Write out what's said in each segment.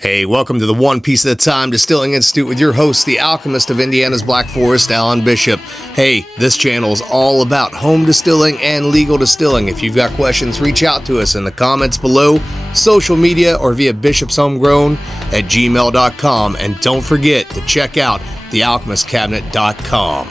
Hey, welcome to the One Piece at a Time Distilling Institute with your host, the alchemist of Indiana's Black Forest, Alan Bishop. Hey, this channel is all about home distilling and legal distilling. If you've got questions, reach out to us in the comments below, social media, or via bishopshomegrown@gmail.com. And don't forget to check out thealchemistcabinet.com.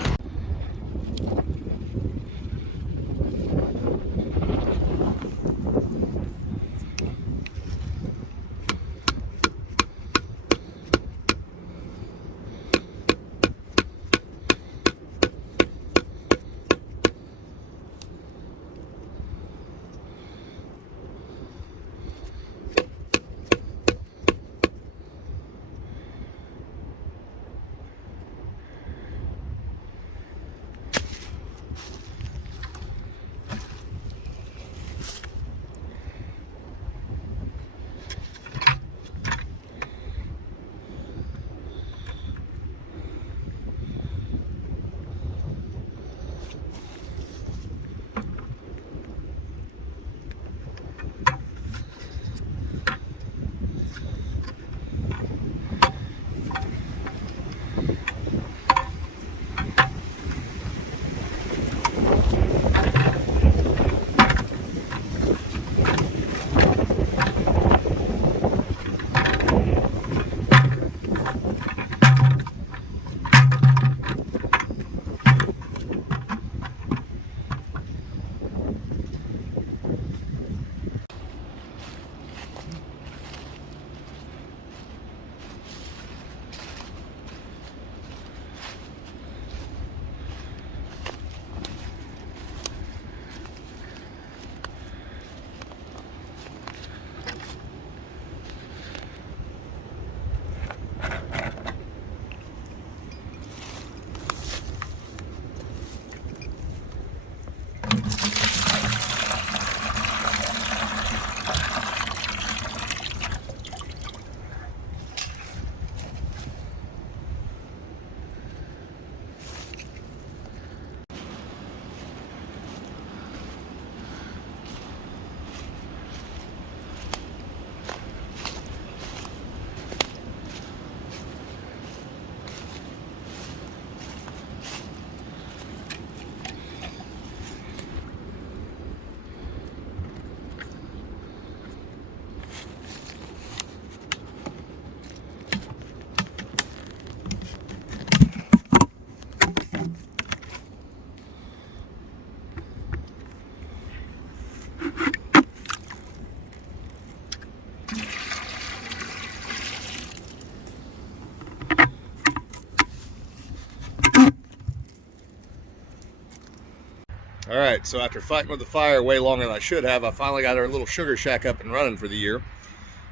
Alright, so after fighting with the fire way longer than I should have, I finally got our little sugar shack up and running for the year.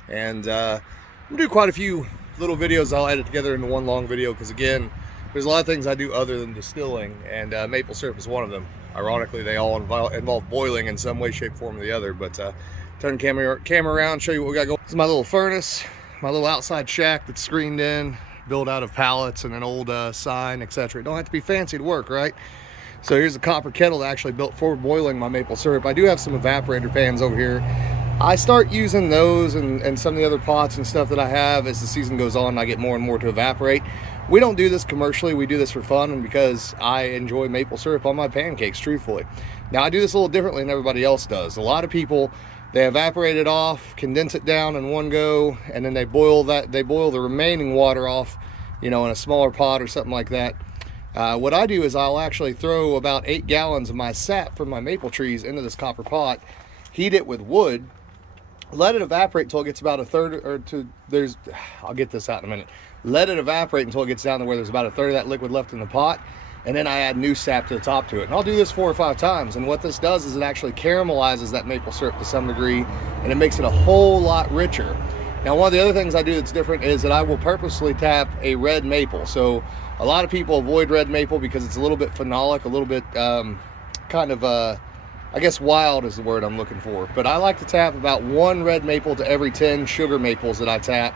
And I'm going to do quite a few little videos I'll edit together into one long video, because again, there's a lot of things I do other than distilling, and maple syrup is one of them. Ironically, they all involve boiling in some way, shape, form, or the other. But turn the camera around, show you what we got going. This is my little furnace, my little outside shack that's screened in, built out of pallets and an old sign, etc. It don't have to be fancy to work, right? So here's a copper kettle that I actually built for boiling my maple syrup. I do have some evaporator pans over here. I start using those and some of the other pots and stuff that I have as the season goes on. I get more and more to evaporate. We don't do this commercially. We do this for fun and because I enjoy maple syrup on my pancakes, truthfully. Now, I do this a little differently than everybody else does. A lot of people, they evaporate it off, condense it down in one go, and then they boil the remaining water off, you know, in a smaller pot or something like that. What I do is I'll actually throw about 8 gallons of my sap from my maple trees into this copper pot, heat it with wood, let it evaporate until it gets about a third, or I'll get this out in a minute. Let it evaporate until it gets down to where there's about a third of that liquid left in the pot, and then I add new sap to the top to it. And I'll do this 4 or 5 times, and what this does is it actually caramelizes that maple syrup to some degree, and it makes it a whole lot richer. Now, one of the other things I do that's different is that I will purposely tap a red maple. So a lot of people avoid red maple because it's a little bit phenolic, a little bit kind of I guess wild is the word I'm looking for. But I like to tap about 1 red maple to every 10 sugar maples that I tap.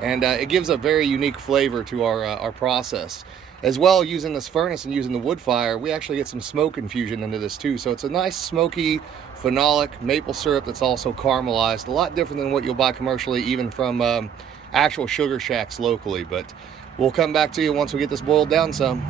And it gives a very unique flavor to our process. As well, using this furnace and using the wood fire, we actually get some smoke infusion into this too. So it's a nice smoky, phenolic maple syrup that's also caramelized. A lot different than what you'll buy commercially, even from actual sugar shacks locally. But we'll come back to you once we get this boiled down some.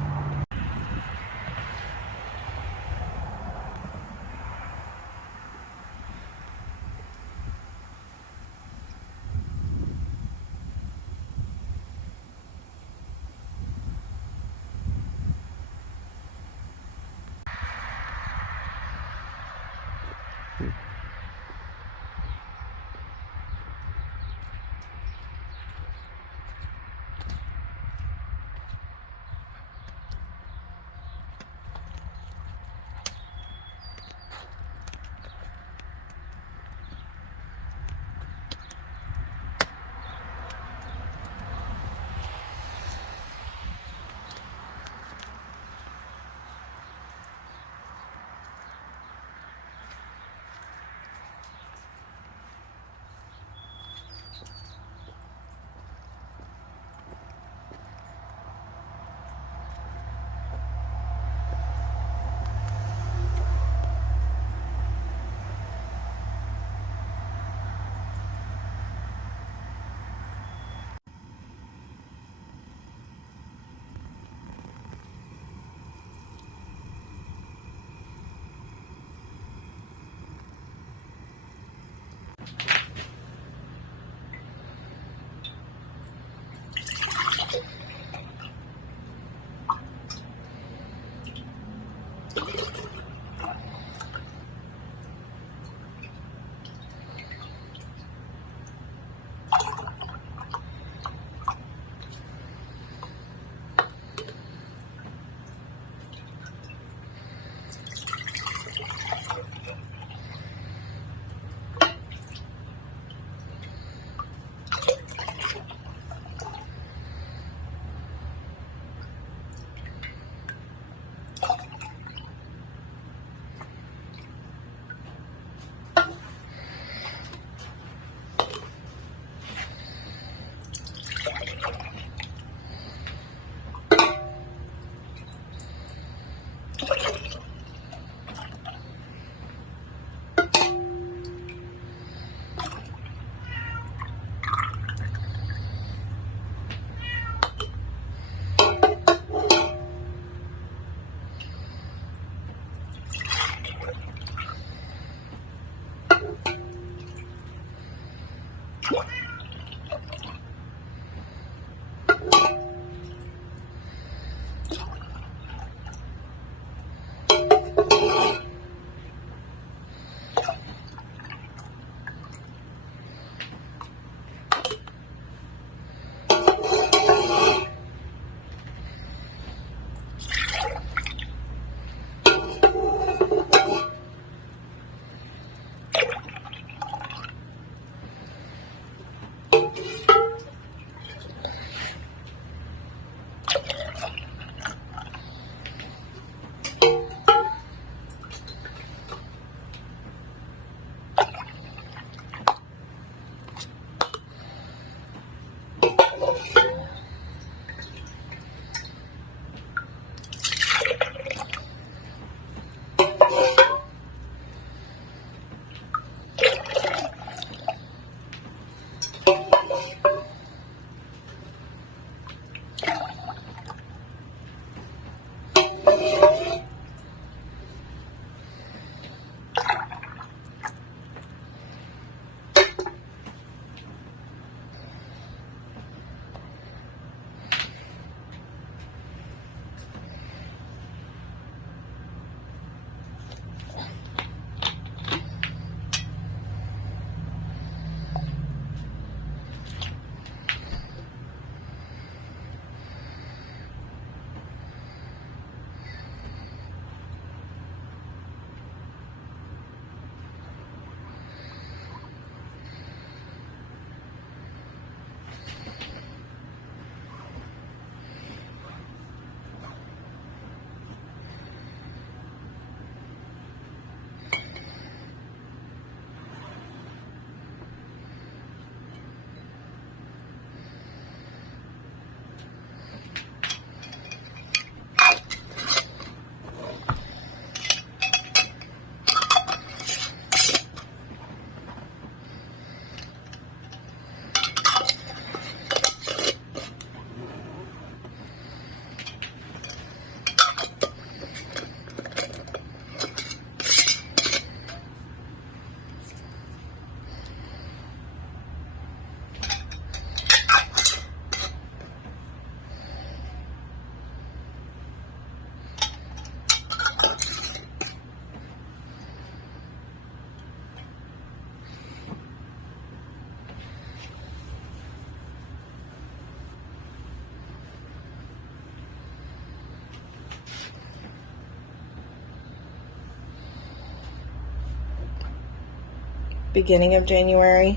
beginning of January,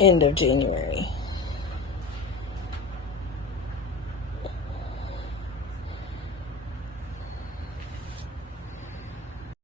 end of January.